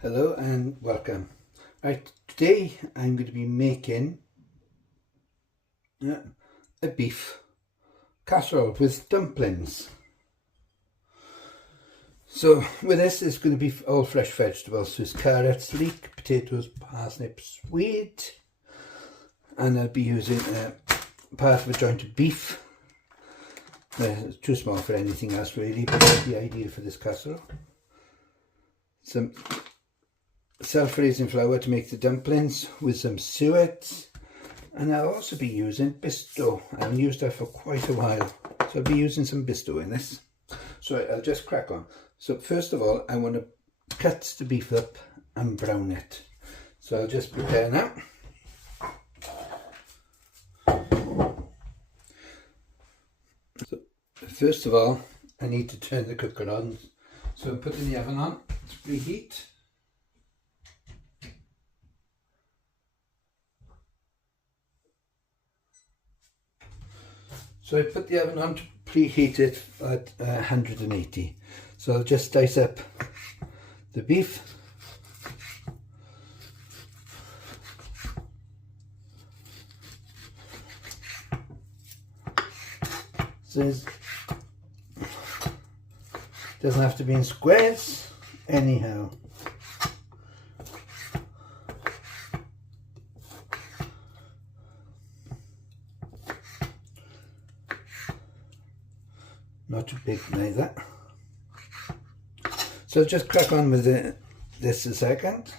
Hello and welcome. Right, today I'm going to be making a beef casserole with dumplings. So with this it's going to be all fresh vegetables. So it's carrots, leek, potatoes, parsnips, wheat, and I'll be using part of a joint of beef. It's too small for anything else really, but it'll be ideal for this casserole. Some self-raising flour to make the dumplings with some suet, and I'll also be using Bisto. I haven't used that for quite a while, so I'll be using some Bisto in this. So I'll just crack on. So first of all I want to cut the beef up and brown it, so I'll just prepare now. So first of all I need to turn the cooker on, so I'm putting the oven on to preheat. So I put the oven on to preheat it at 180. So I'll just dice up the beef. So it doesn't have to be in squares anyhow. Not too big neither. So just crack on with this a second.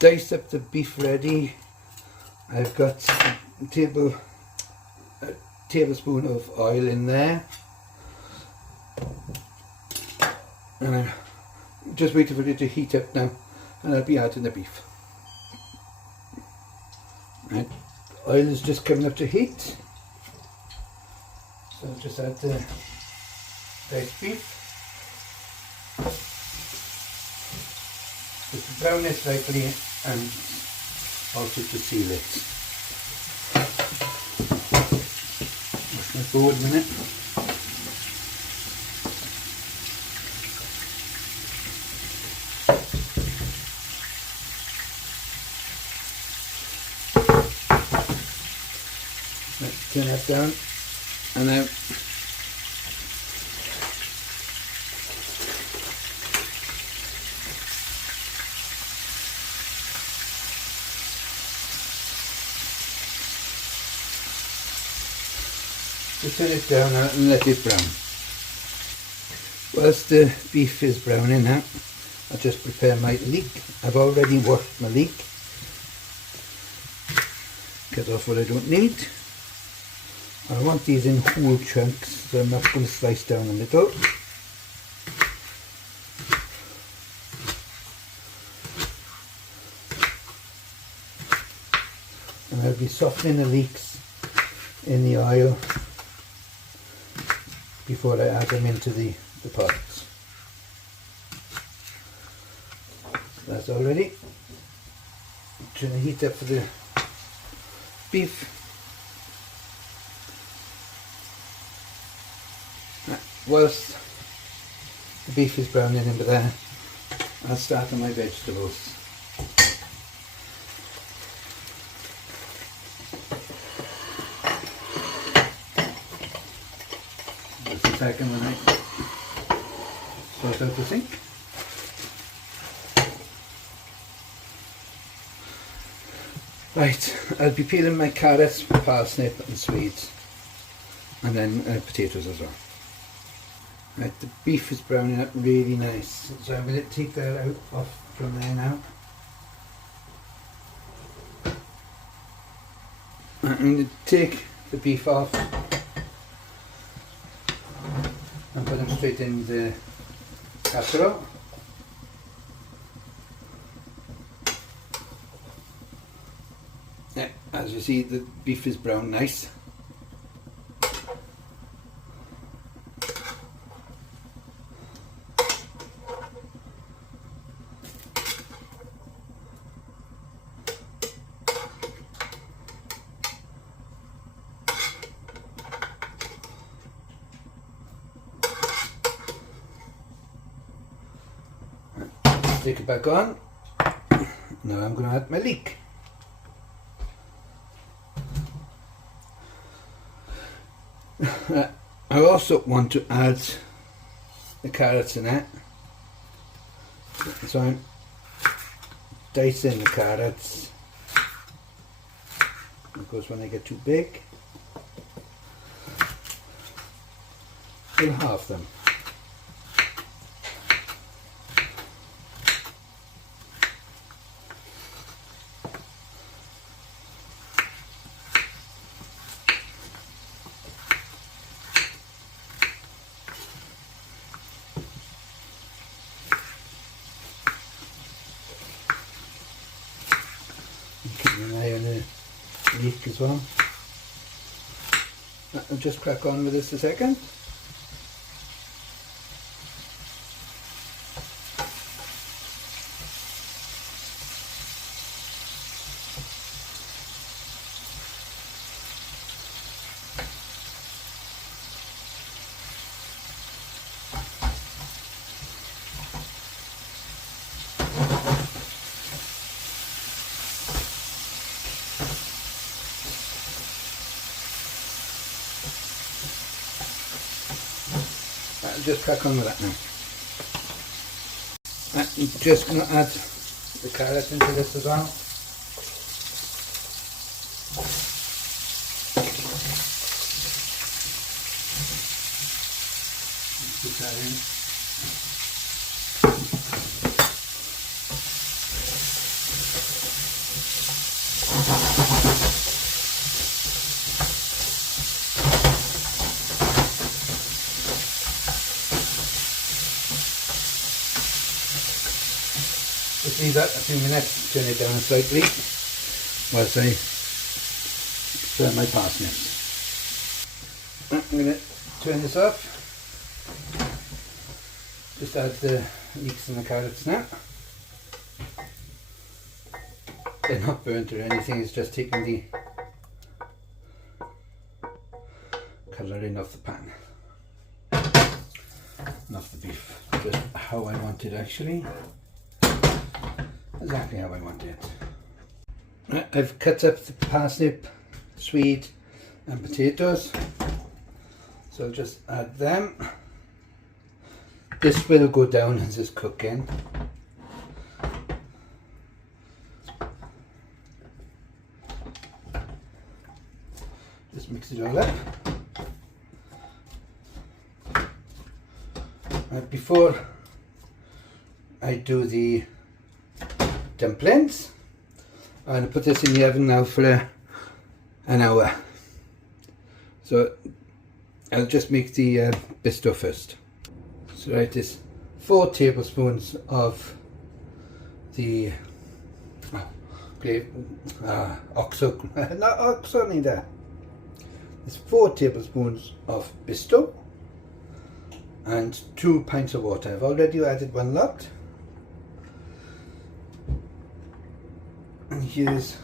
Dice up the beef ready. I've got a tablespoon of oil in there, and I'm just waiting for it to heat up now, and I'll be adding the beef. Right. Oil is just coming up to heat, so I'll just add the diced beef. Just brown it slightly and also to seal it. Wash my board a minute. Let's turn that down, and now just turn it down and let it brown. Whilst the beef is browning now, I'll just prepare my leek. I've already washed my leek, cut off what I don't need. I want these in whole chunks, so I'm not going to slice down the middle. And I'll be softening the leeks in the oil before I add them into the pots. So that's all ready. Turn the heat up for the beef. Whilst the beef is browning in there, I'll start on my vegetables. Just a second when I sort out the sink. Right, I'll be peeling my carrots, parsnip and swedes, and then potatoes as well. Right, the beef is browning up really nice, so I'm going to take that out off from there now. I'm going to take the beef off and put them straight in the casserole. Yeah, as you see, the beef is brown nice. stick it back on. Now I'm going to add my leek. I also want to add the carrots in it, so I'm dicing the carrots, because when they get too big we'll halve them. Keep an eye on the leek as well. I'll just crack on with this a second. I'll just crack on with that now. I'm just going to add the carrot into this as well. Put that in. Just leave that a few minutes, turn it down slightly whilst I stir my parsnips. I'm going to turn this off. Just add the leeks and the carrots now. They're not burnt or anything, it's just taking the colouring off the pan. And off the beef. Just how I want it actually. Exactly how I want it. I've cut up the parsnip, swede and potatoes, so I'll just add them. This will go down as it's cooking. Just mix it all up. Before I do the dumplings, I'm going to put this in the oven now for an hour. So I'll just make the pesto first. So right, this 4 tablespoons of the oxo, not oxo neither. It's 4 tablespoons of pesto and 2 pints of water. I've already added 1 lot. And here's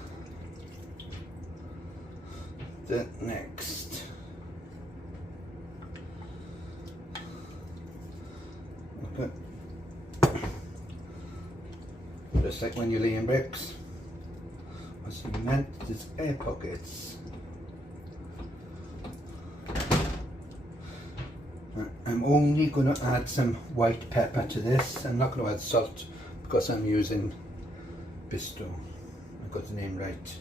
the next. Okay. Just like when you're laying bricks, what cement is air pockets. I'm only going to add some white pepper to this. I'm not going to add salt because I'm using pesto. I got the name right.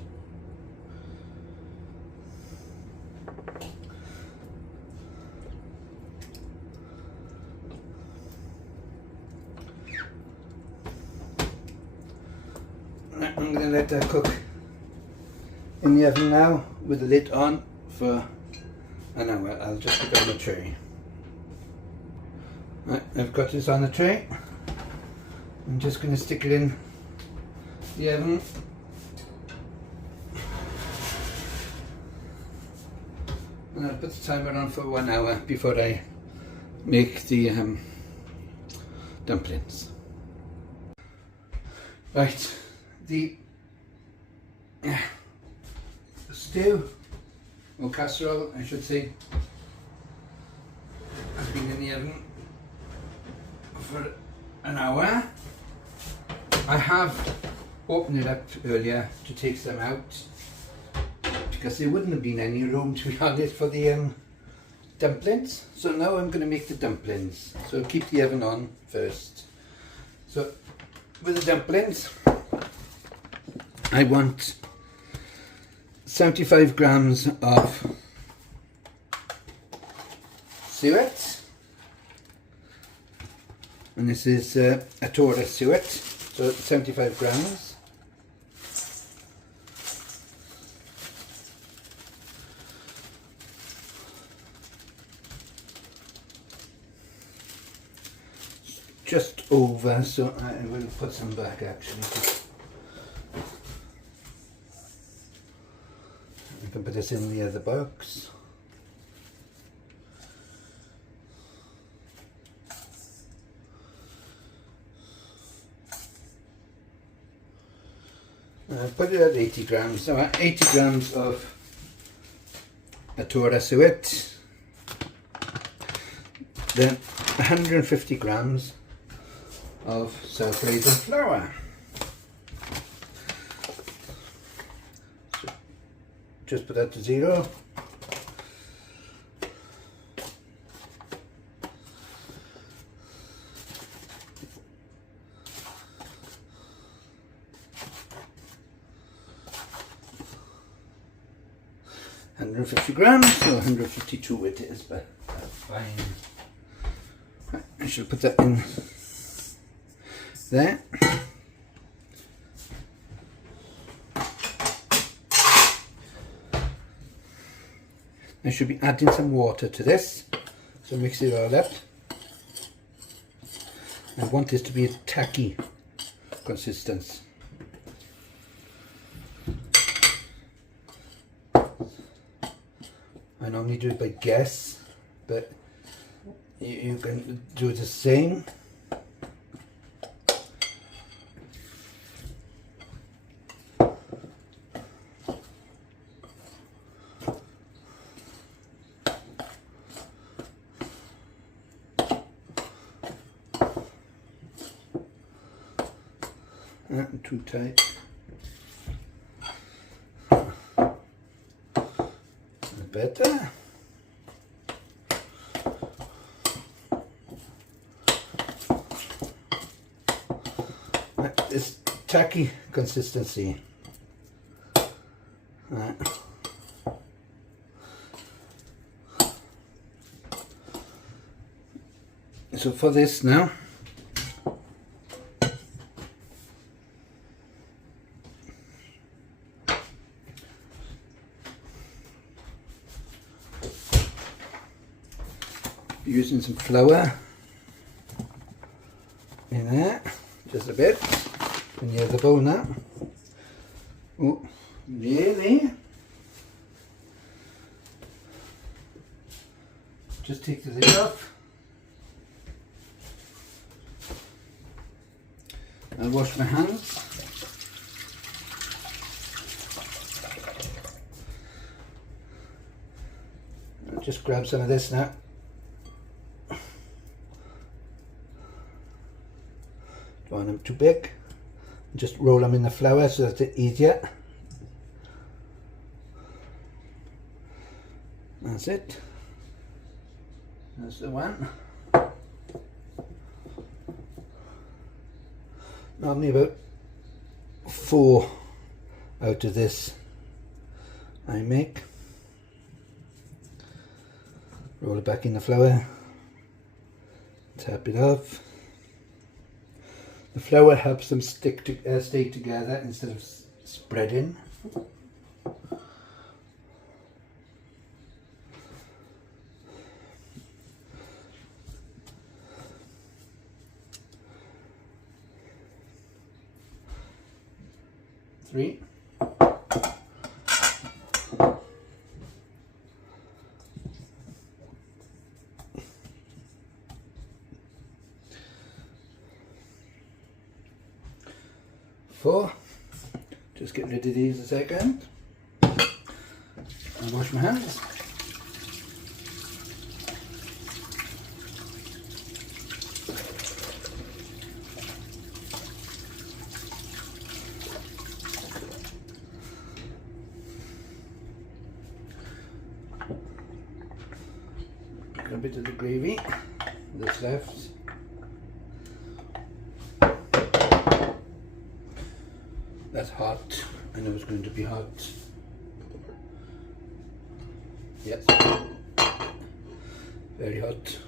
I'm going to let that cook in the oven now with the lid on for an hour. I'll just put it on the tray. Right, I've got this on the tray. I'm just going to stick it in the oven. And I'll put the timer on for 1 hour before I make the dumplings. Right, the stew, or casserole I should say, has been in the oven for an hour. I have opened it up earlier to take some out because there wouldn't have been any room, to be honest, for the dumplings. So now I'm going to make the dumplings. So keep the oven on first. So with the dumplings, I want 75 grams of suet, and this is a Torah suet, so 75 grams. Just over, so I will put some back actually. I can put this in the other box. Put it at 80 grams. So 80 grams of a Torah suet, then 150 grams of self-raising flour. So just put that to 0. grams, so 152 it is, but that's fine. Right, I should put that in there. I should be adding some water to this, so mix it all up. I want this to be a tacky consistency. I normally do it by guess, but you can do the same. Not too tight. Better. This tacky consistency. Right. So for this now, using some flour in there, just a bit, near the bowl now. Oh, nearly. Just take the lid off. I'll wash my hands. I'll just grab some of this now. Don't want them too big. Just roll them in the flour so that it's easier. That's it. That's the one. Normally about 4 out of this I make. Roll it back in the flour. Tap it off. The flour helps them stay together instead of spreading. Three. 4. Just get rid of these a second. And wash my hands. bit of the gravy that's left. That's hot. I know it's going to be hot. Yes. Very hot.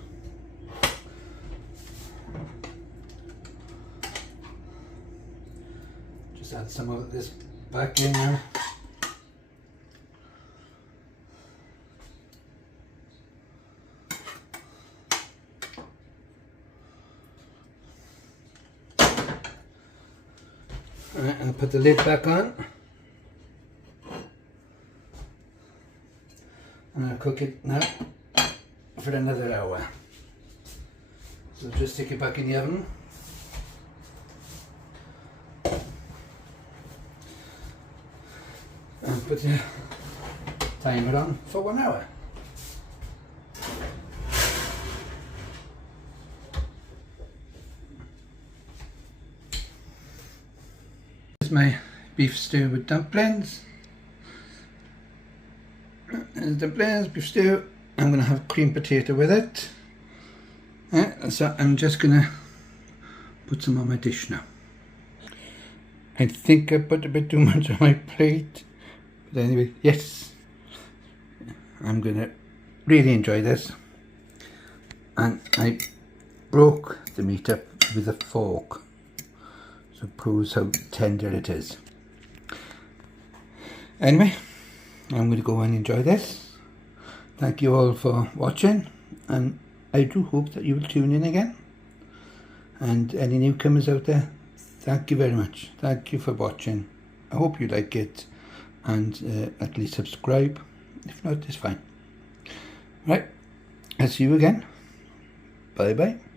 Just add some of this back in now. Alright, I'll put the lid back on. And I'll cook it now for another hour. So just stick it back in the oven. And put the timer on for 1 hour. Here's my beef stew with dumplings. And dumplings, beef stew. I'm going to have cream potato with it. So I'm just going to put some on my dish now. I think I put a bit too much on my plate. But anyway, yes. I'm going to really enjoy this. And I broke the meat up with a fork. So it proves how tender it is. Anyway, I'm going to go and enjoy this. Thank you all for watching, and I do hope that you will tune in again. And any newcomers out there, thank you very much. Thank you for watching. I hope you like it, and at least subscribe. If not, it's fine. Right, I'll see you again. Bye bye.